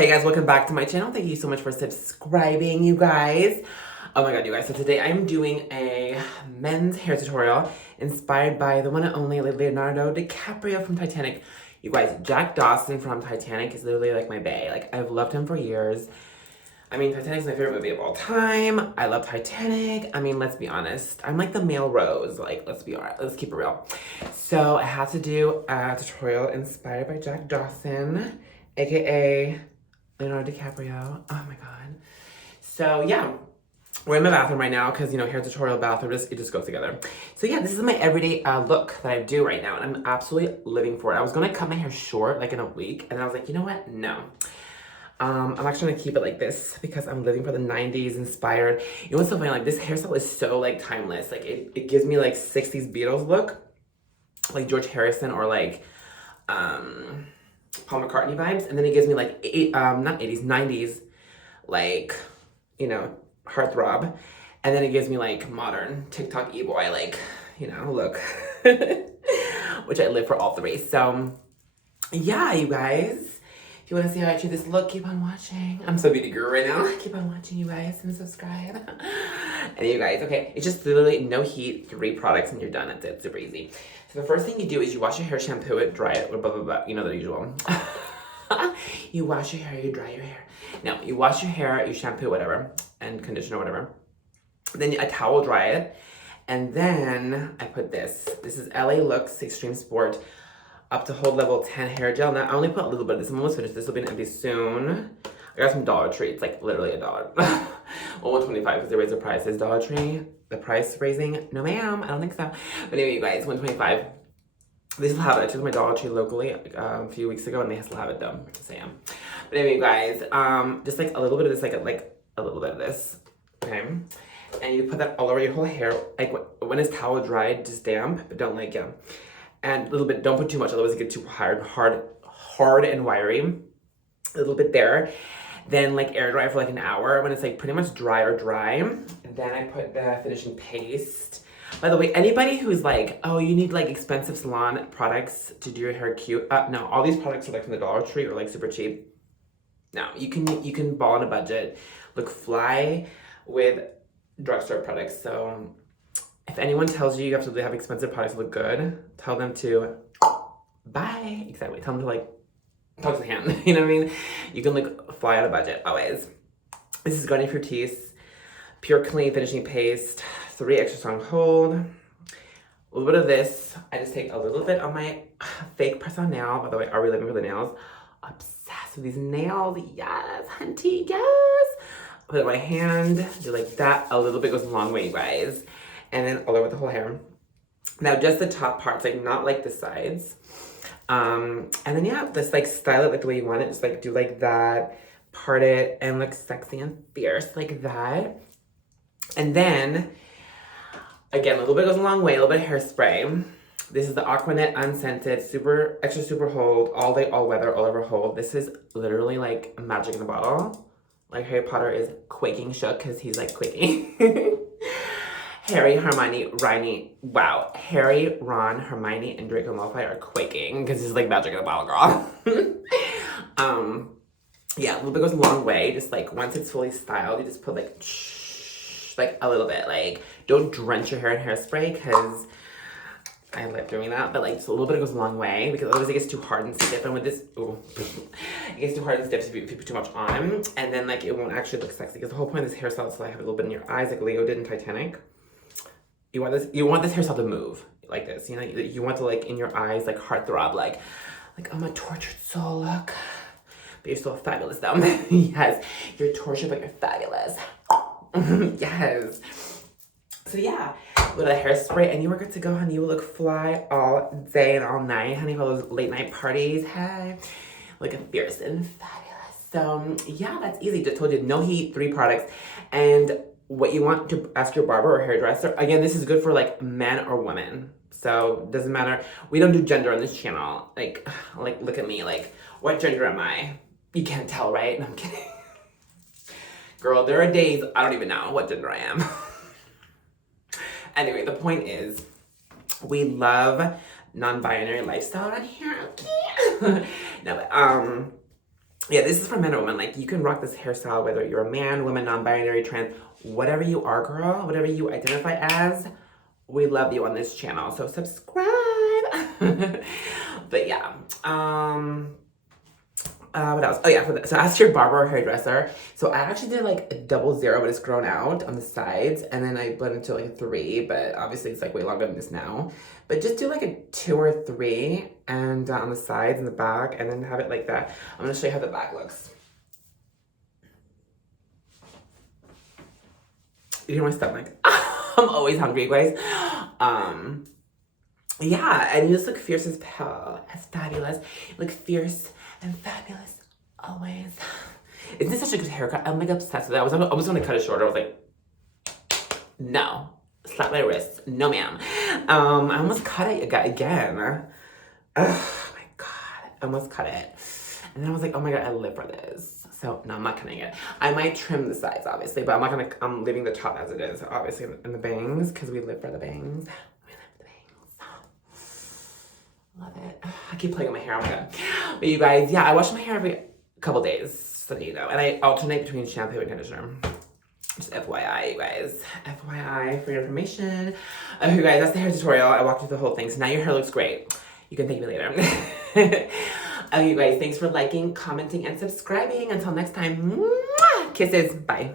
Hey guys, welcome back to my channel. Thank you so much for subscribing, you guys. Oh my god, you guys. So today I'm doing a men's hair tutorial inspired by the one and only Leonardo Dicaprio from Titanic. You guys, Jack Dawson from Titanic is literally like my bae. Like, I've loved him for years. I mean, Titanic's my favorite movie of all time. I love Titanic. I mean, let's be honest. I'm like the male Rose. Like, let's keep it real. So I had to do a tutorial inspired by Jack Dawson, aka Leonardo Dicaprio. Oh my god. So yeah, we're in my bathroom right now because, you know, hair tutorial, bathroom, it just goes together. So yeah, this is my everyday look that I do right now, and I'm absolutely living for it. I was gonna cut my hair short like in a week, and I was like, you know what? No. I'm actually gonna keep it like this because I'm living for the 90s inspired. You know what's so funny? Like, this hairstyle is so like timeless. Like, it gives me like 60s Beatles look, like George Harrison or like Paul McCartney vibes, and then it gives me like not 80s, 90s, like, you know, heartthrob, and then it gives me like modern TikTok e-boy, like, you know, look, which I live for all three. So yeah, you guys, if you want to see how I achieve this look, keep on watching. I'm so beauty guru right now. Keep on watching, you guys, and subscribe. And you guys, okay, it's just literally no heat, 3 products, and you're done. That's it. Super easy. So the first thing you do is you wash your hair, shampoo it, dry it, blah, blah, blah. You know the usual. You wash your hair, you dry your hair. No, you wash your hair, you shampoo, whatever, and conditioner, whatever. Then a towel dry it. And then I put this. This is LA Looks Extreme Sport Up to Hold Level 10 Hair Gel. Now, I only put a little bit of this. I'm almost finished. This will be empty soon. I got some Dollar Tree. It's like literally $1. Well, $1.25 because they raised the prices. Dollar Tree, the price raising? No, ma'am. I don't think so. But anyway, you guys, $1.25. They still have it. I took my Dollar Tree locally a few weeks ago, and they still have it though. Just saying. But anyway, you guys, just like a little bit of this, like a little bit of this, okay? And you put that all over your whole hair. Like when it's towel dried, just damp, but don't like and a little bit. Don't put too much, otherwise it gets too hard and wiry. A little bit there. Then like air dry for like an hour when it's like pretty much dry. And then I put the finishing paste. By the way, anybody who's like, oh, you need like expensive salon products to do your hair cute. No, all these products are like from the Dollar Tree or like super cheap. No, you can ball on a budget. Look fly with drugstore products. So if anyone tells you you have to have expensive products to look good, tell them to buy. Exactly. Tell them to like talk to the hand. You know what I mean? You can look fly on a budget always. This is Garnier Fructis Pure Clean Finishing Paste. 3 extra strong hold. A little bit of this. I just take a little bit on my fake press-on nail. By the way, are we living for the nails? Obsessed with these nails. Yes, hunty, yes. Put it in my hand. Do like that. A little bit goes a long way, you guys. And then all over the whole hair. Now, just the top parts, like not like the sides. And then yeah, just like style it like the way you want it. Just like do like that. Part it and look sexy and fierce like that. And then again, a little bit goes a long way, a little bit of hairspray. This is the Aquanet Unscented, extra super hold, all day, all weather, all over hold. This is literally like magic in a bottle. Like Harry Potter is quaking shook because he's like quaking. Harry, Hermione, Ron, Hermione, and Draco Malfoy are quaking because this is like magic in a bottle, girl. Yeah, a little bit goes a long way. Just like once it's fully styled, you just put like a little bit. Like, don't drench your hair in hairspray because I like doing that, but like just a little bit goes a long way because otherwise it gets too hard and stiff. And with this, it gets too hard and stiff if you put too much on, and then like it won't actually look sexy. Because the whole point of this hairstyle is to like have a little bit in your eyes, like Leo did in Titanic. You want this hairstyle to move like this. You know, you want to like in your eyes like heartthrob, like I'm a tortured soul. Look, but you're still fabulous though. Yes, you're tortured, but you're fabulous. Yes. So yeah, with a hairspray and you are good to go, honey. You will look fly all day and all night, honey, for those late night parties. Hey, looking fierce and fabulous. So yeah, that's easy. Just told you, no heat, 3 products. And what you want to ask your barber or hairdresser. Again, this is good for like men or women. So doesn't matter. We don't do gender on this channel. Like look at me. Like, what gender am I? You can't tell, right? No, I'm kidding. Girl, there are days I don't even know what gender I am. Anyway, the point is, we love non-binary lifestyle around here. Okay. No, but yeah, this is for men or women. Like, you can rock this hairstyle whether you're a man, woman, non-binary, trans, whatever you are, girl, whatever you identify as. We love you on this channel, so subscribe. But yeah, what else? Oh yeah, so ask your barber or hairdresser. So I actually did like a 00, but it's grown out on the sides, and then I blended to like a 3, but obviously it's like way longer than this now. But just do like a 2 or 3, and on the sides and the back, and then have it like that. I'm gonna show you how the back looks. You hear my stomach? I'm always hungry, you guys. Yeah, and you just look fierce as hell. As fabulous. You look fierce and fabulous always. Isn't this such a good haircut? I'm like obsessed with it. I was gonna cut it shorter. I was like, no. Slap my wrist. No, ma'am. I almost cut it again. Oh my god. I almost cut it. And then I was like, oh my god, I live for this. So no, I'm not cutting it. I might trim the sides, obviously, but I'm leaving the top as it is, obviously, in the bangs, because we live for the bangs. Love it. I keep playing with my hair. Oh my god. But you guys, yeah, I wash my hair every couple days, so you know. And I alternate between shampoo and conditioner. Just FYI, you guys. FYI for your information. Okay, you guys, that's the hair tutorial. I walked through the whole thing. So now your hair looks great. You can thank me later. Okay, you guys, thanks for liking, commenting, and subscribing. Until next time, mwah! Kisses. Bye.